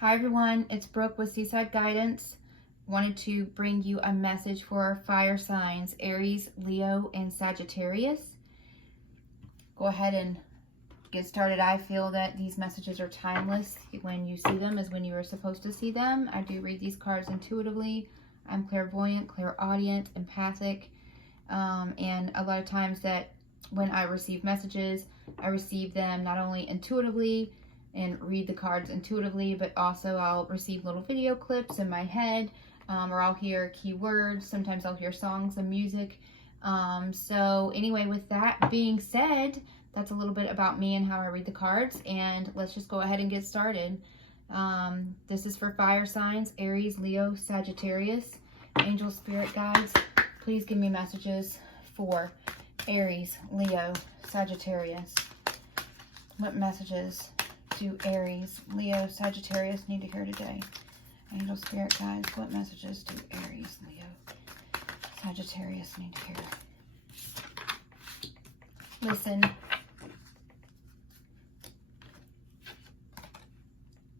Hi everyone, it's Brooke with Seaside Guidance. Wanted to bring you a message for our fire signs, Aries, Leo, and Sagittarius. Go ahead and get started. I feel that these messages are timeless. When you see them is when you are supposed to see them. I do read these cards intuitively. I'm clairvoyant, clairaudient, empathic, and a lot of times that when I receive messages, I receive them not only intuitively and read the cards intuitively, but also I'll receive little video clips in my head, or I'll hear keywords. Sometimes I'll hear songs and music. So anyway, with that being said, that's a little bit about me and how I read the cards, and let's just go ahead and get started. This is for fire signs, Aries, Leo, Sagittarius. Angel spirit guides, please give me messages for Aries, Leo, Sagittarius. What messages do Aries, Leo, Sagittarius need to hear today? Angel spirit guides, what messages do Aries, Leo, Sagittarius need to hear? Listen.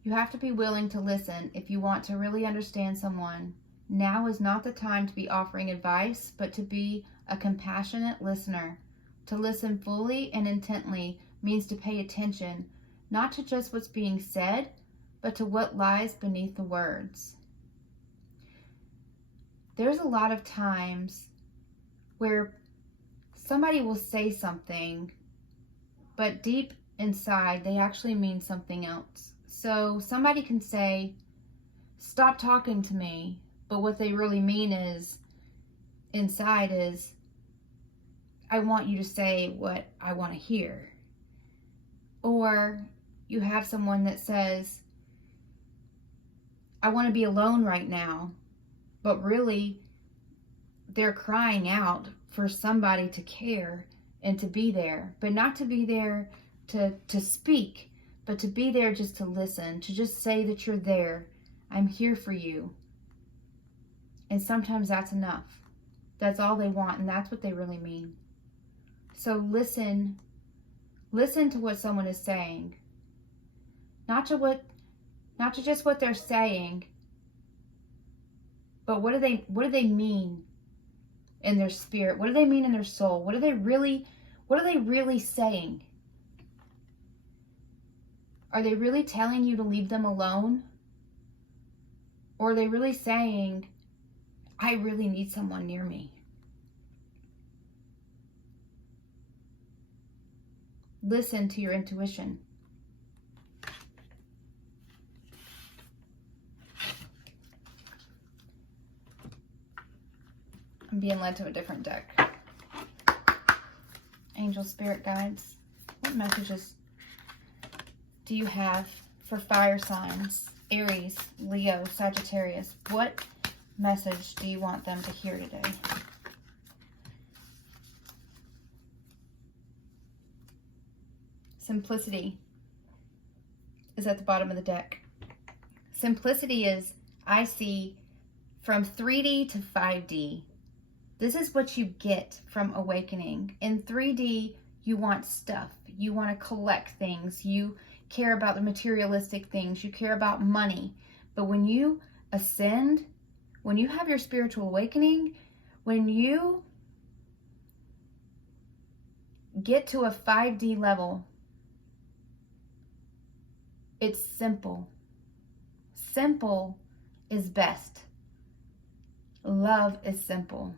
You have to be willing to listen if you want to really understand someone. Now is not the time to be offering advice, but to be a compassionate listener. To listen fully and intently means to pay attention, not to just what's being said, but to what lies beneath the words. There's a lot of times where somebody will say something, but deep inside, they actually mean something else. So somebody can say, "Stop talking to me," but what they really mean is, inside is, "I want you to say what I want to hear." Or you have someone that says, "I want to be alone right now," but really they're crying out for somebody to care and to be there, but not to be there to speak, but to be there just to listen, to just say that you're there. I'm here for you. And sometimes that's enough. That's all they want, and that's what they really mean. So listen to what someone is saying. Not to just what they're saying, but what do they mean in their spirit? What do they mean in their soul? What are they really saying? Are they really telling you to leave them alone? Or are they really saying, "I really need someone near me"? Listen to your intuition. I'm being led to a different deck. Angel spirit guides, what messages do you have for fire signs, Aries, Leo, Sagittarius? What message do you want them to hear today? Simplicity is at the bottom of the deck. Simplicity is, I see, from 3D to 5D. This is what you get from awakening. In 3D, you want stuff. You want to collect things. You care about the materialistic things. You care about money. But when you ascend, when you have your spiritual awakening, when you get to a 5D level, it's simple. Simple is best. Love is simple.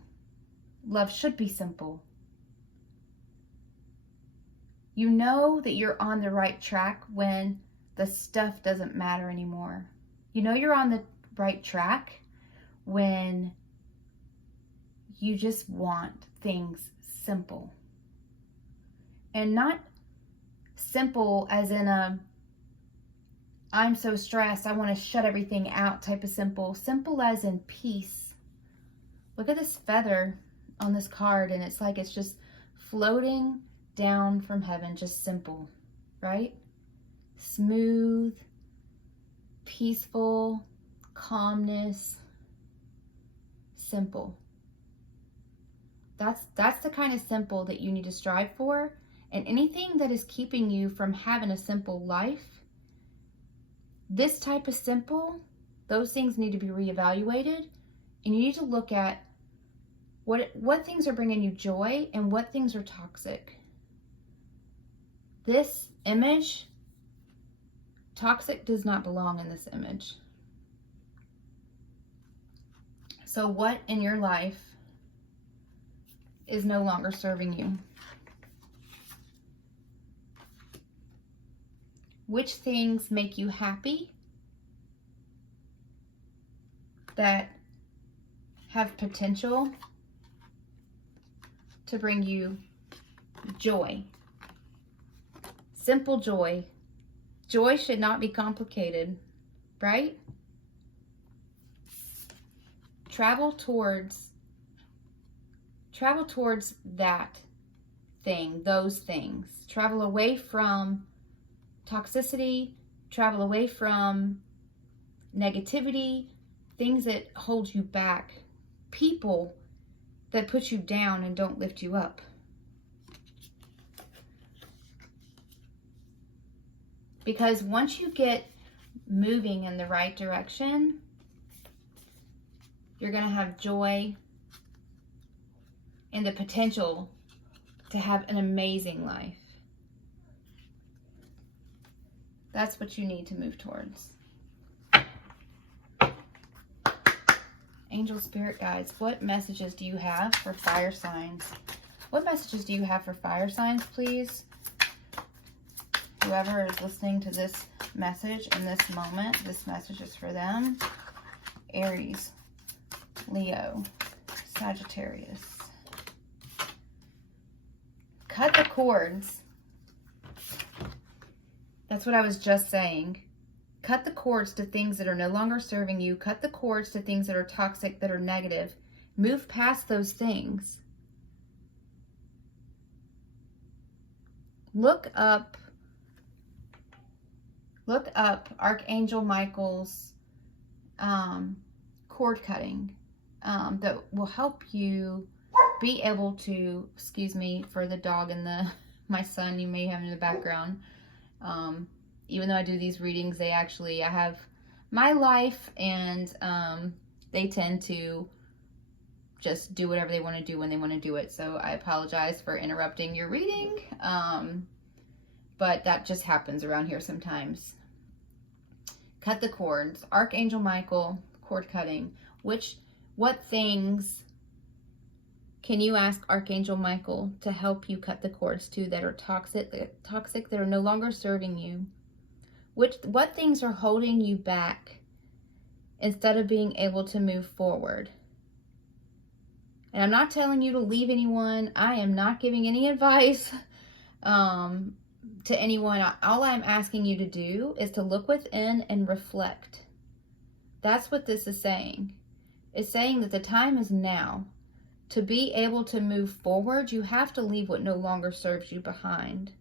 Love should be simple. You know that you're on the right track when the stuff doesn't matter anymore. You know you're on the right track when you just want things simple. And not simple as in a, I'm so stressed, I want to shut everything out type of simple. Simple as in peace. Look at this feather on this card, and it's like it's just floating down from heaven, just simple, right? Smooth, peaceful, calmness, simple. That's the kind of simple that you need to strive for. And anything that is keeping you from having a simple life, This type of simple, those things need to be reevaluated, and you need to look at what things are bringing you joy and what things are toxic. This image, toxic does not belong in this image. So what in your life is no longer serving you? Which things make you happy that have potential to bring you joy? Simple joy. Joy should not be complicated, right? Travel towards that thing, those things. Travel away from toxicity, travel away from negativity, things that hold you back, people that put you down and don't lift you up. Because once you get moving in the right direction, you're going to have joy and the potential to have an amazing life. That's what you need to move towards. Angel Spirit Guides, what messages do you have for fire signs? What messages do you have for fire signs, please? Whoever is listening to this message in this moment, this message is for them. Aries, Leo, Sagittarius. Cut the cords. That's what I was just saying. Cut the cords to things that are no longer serving you. Cut the cords to things that are toxic, that are negative. Move past those things. Look up Archangel Michael's cord cutting that will help you be able to, excuse me for the dog and my son you may have in the background. Even though I do these readings, I have my life, and they tend to just do whatever they want to do when they want to do it. So I apologize for interrupting your reading, but that just happens around here sometimes. Cut the cords. Archangel Michael, cord cutting. What things can you ask Archangel Michael to help you cut the cords to that are toxic, that are no longer serving you? What things are holding you back instead of being able to move forward? And I'm not telling you to leave anyone. I am not giving any advice to anyone. All I'm asking you to do is to look within and reflect. That's what this is saying. It's saying that the time is now. To be able to move forward, you have to leave what no longer serves you behind.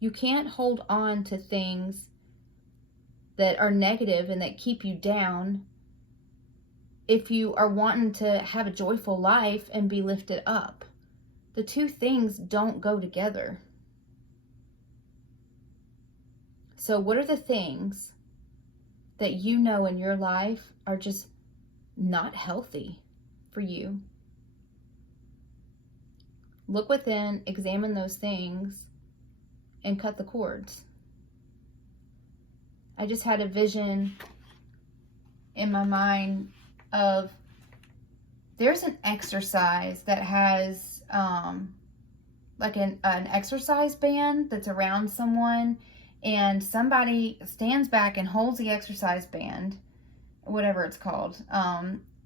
You can't hold on to things that are negative and that keep you down if you are wanting to have a joyful life and be lifted up. The two things don't go together. So what are the things that you know in your life are just not healthy for you? Look within, examine those things, and cut the cords. I just had a vision in my mind of, there's an exercise that has like an exercise band that's around someone, and somebody stands back and holds the exercise band, whatever it's called,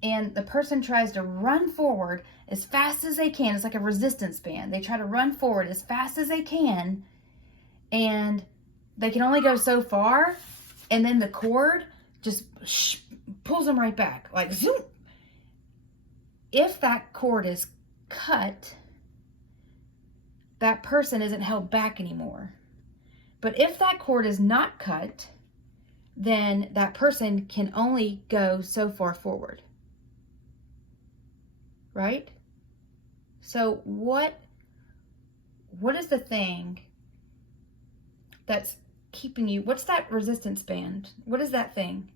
and the person tries to run forward as fast as they can. It's like a resistance band. They try to run forward as fast as they can, and they can only go so far, and then the cord just pulls them right back, like zoom. If that cord is cut, that person isn't held back anymore. But if that cord is not cut, then that person can only go so far forward. Right? So what is the thing that's keeping you? What's that resistance band? What is that thing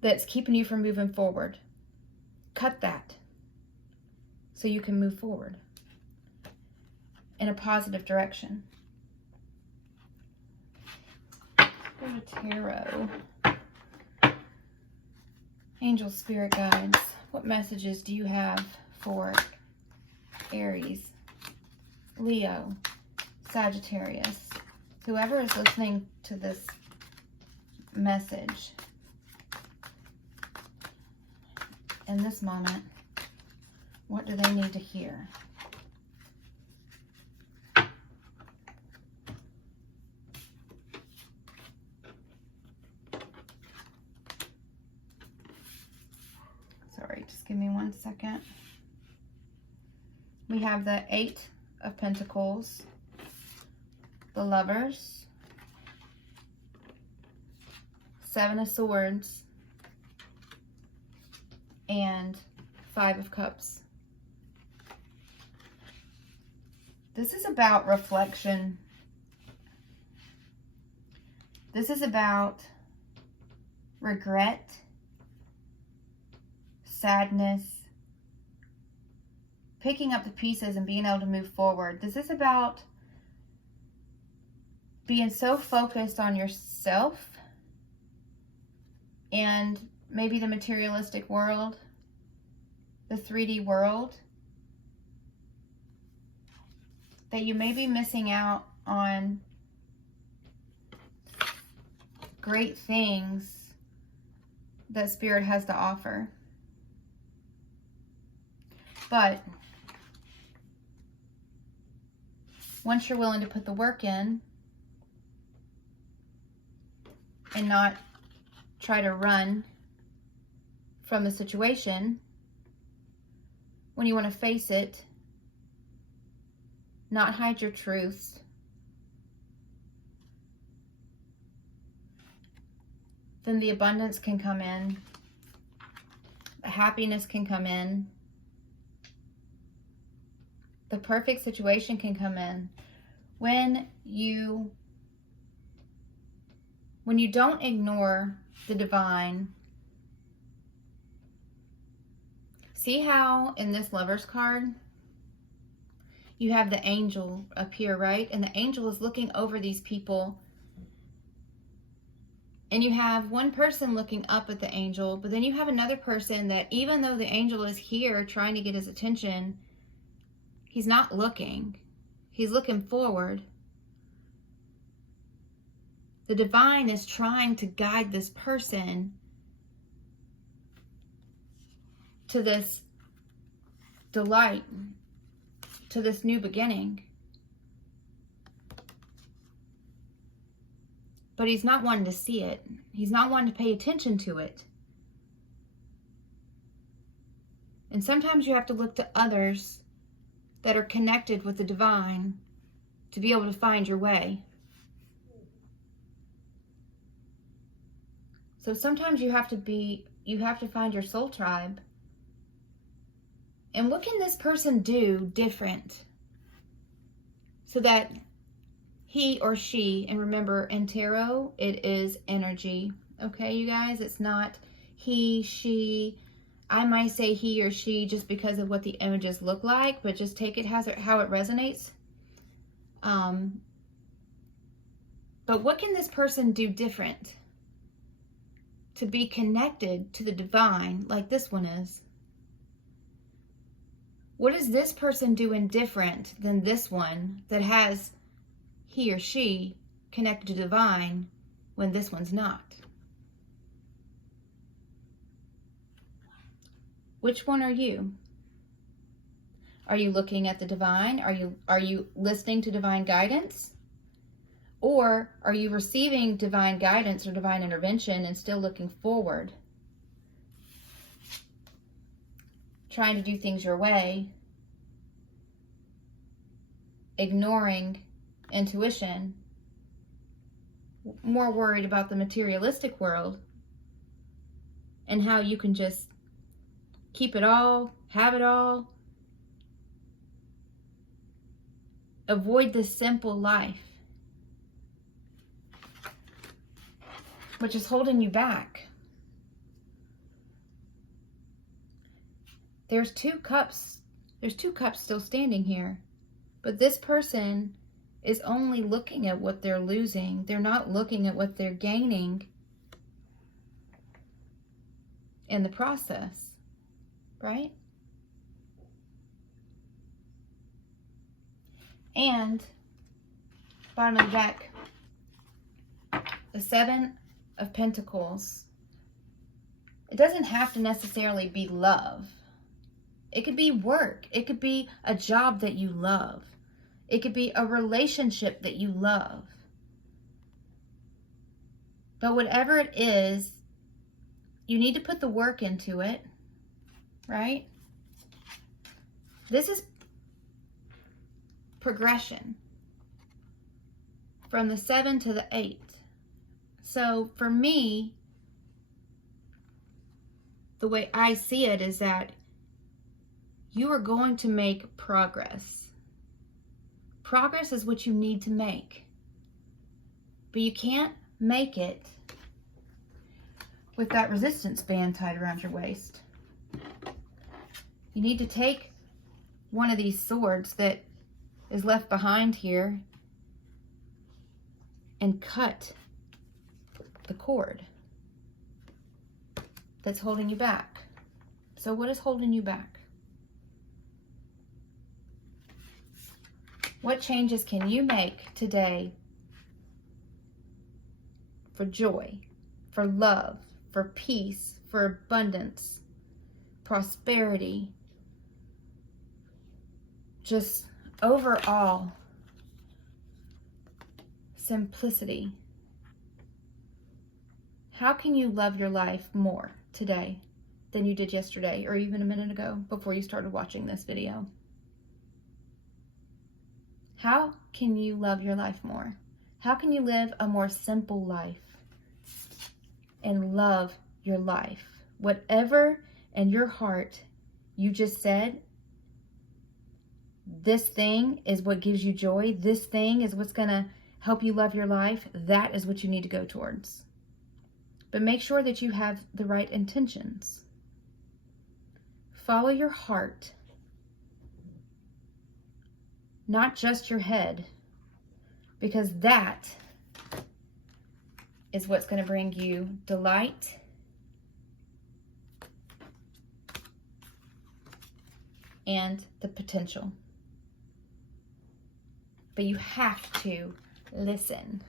that's keeping you from moving forward? Cut that so you can move forward in a positive direction. Go to tarot. Angel spirit guides, what messages do you have for Aries, Leo, Sagittarius, whoever is listening to this message in this moment? What do they need to hear? Sorry, just give me 1 second. We have the 8 of Pentacles, the Lovers, 7 of Swords, and 5 of Cups. This is about reflection. This is about regret, sadness, picking up the pieces and being able to move forward. This is about being so focused on yourself and maybe the materialistic world, the 3D world, that you may be missing out on great things that Spirit has to offer. But once you're willing to put the work in and not try to run from the situation, when you want to face it, not hide your truths, then the abundance can come in, the happiness can come in, the perfect situation can come in. When you don't ignore the divine. See how in this Lover's card, you have the angel up here, right? And the angel is looking over these people. And you have one person looking up at the angel, but then you have another person that even though the angel is here trying to get his attention, he's not looking. He's looking forward. The divine is trying to guide this person to this delight, to this new beginning. But he's not wanting to see it. He's not wanting to pay attention to it. And sometimes you have to look to others that are connected with the divine to be able to find your way. So sometimes you have to find your soul tribe. And what can this person do different so that he or she, and remember in tarot, it is energy. Okay, you guys, it's not he, she. I might say he or she just because of what the images look like, but just take it how it resonates. But what can this person do different to be connected to the divine like this one is? What is this person doing different than this one that has he or she connected to divine when this one's not? Which one are you? Are you looking at the divine? Are you listening to divine guidance? Or are you receiving divine guidance or divine intervention and still looking forward? Trying to do things your way, ignoring intuition, more worried about the materialistic world and how you can just keep it all, have it all, avoid the simple life. which is holding you back. There's two cups still standing here. But this person is only looking at what they're losing. They're not looking at what they're gaining in the process, right? And bottom of the deck, the Seven of Pentacles. It doesn't have to necessarily be love. It could be work. It could be a job that you love. It could be a relationship that you love. But whatever it is, you need to put the work into it, right? This is progression from the 7 to the 8. So for me, the way I see it is that you are going to make progress. Progress is what you need to make. But you can't make it with that resistance band tied around your waist. You need to take one of these swords that is left behind here and cut the cord that's holding you back. So what is holding you back? What changes can you make today for joy, for love, for peace, for abundance, prosperity, just overall simplicity? How can you love your life more today than you did yesterday or even a minute ago before you started watching this video? How can you love your life more? How can you live a more simple life and love your life? Whatever in your heart you just said, this thing is what gives you joy, this thing is what's going to help you love your life, that is what you need to go towards. But make sure that you have the right intentions. Follow your heart. Not just your head, because that is what's going to bring you delight and the potential. But you have to listen.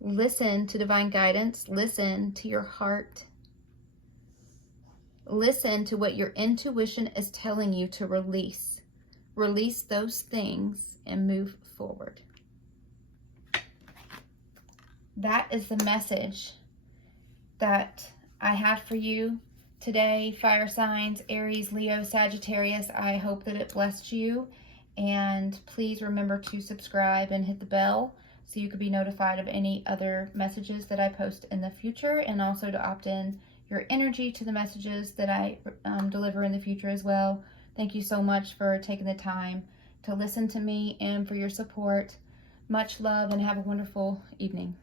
Listen to divine guidance. Listen to your heart. Listen to what your intuition is telling you to release. Release those things and move forward. That is the message that I have for you today, fire signs, Aries, Leo, Sagittarius. I hope that it blessed you. And please remember to subscribe and hit the bell so you could be notified of any other messages that I post in the future, and also to opt in your energy to the messages that I deliver in the future as well. Thank you so much for taking the time to listen to me and for your support. Much love and have a wonderful evening.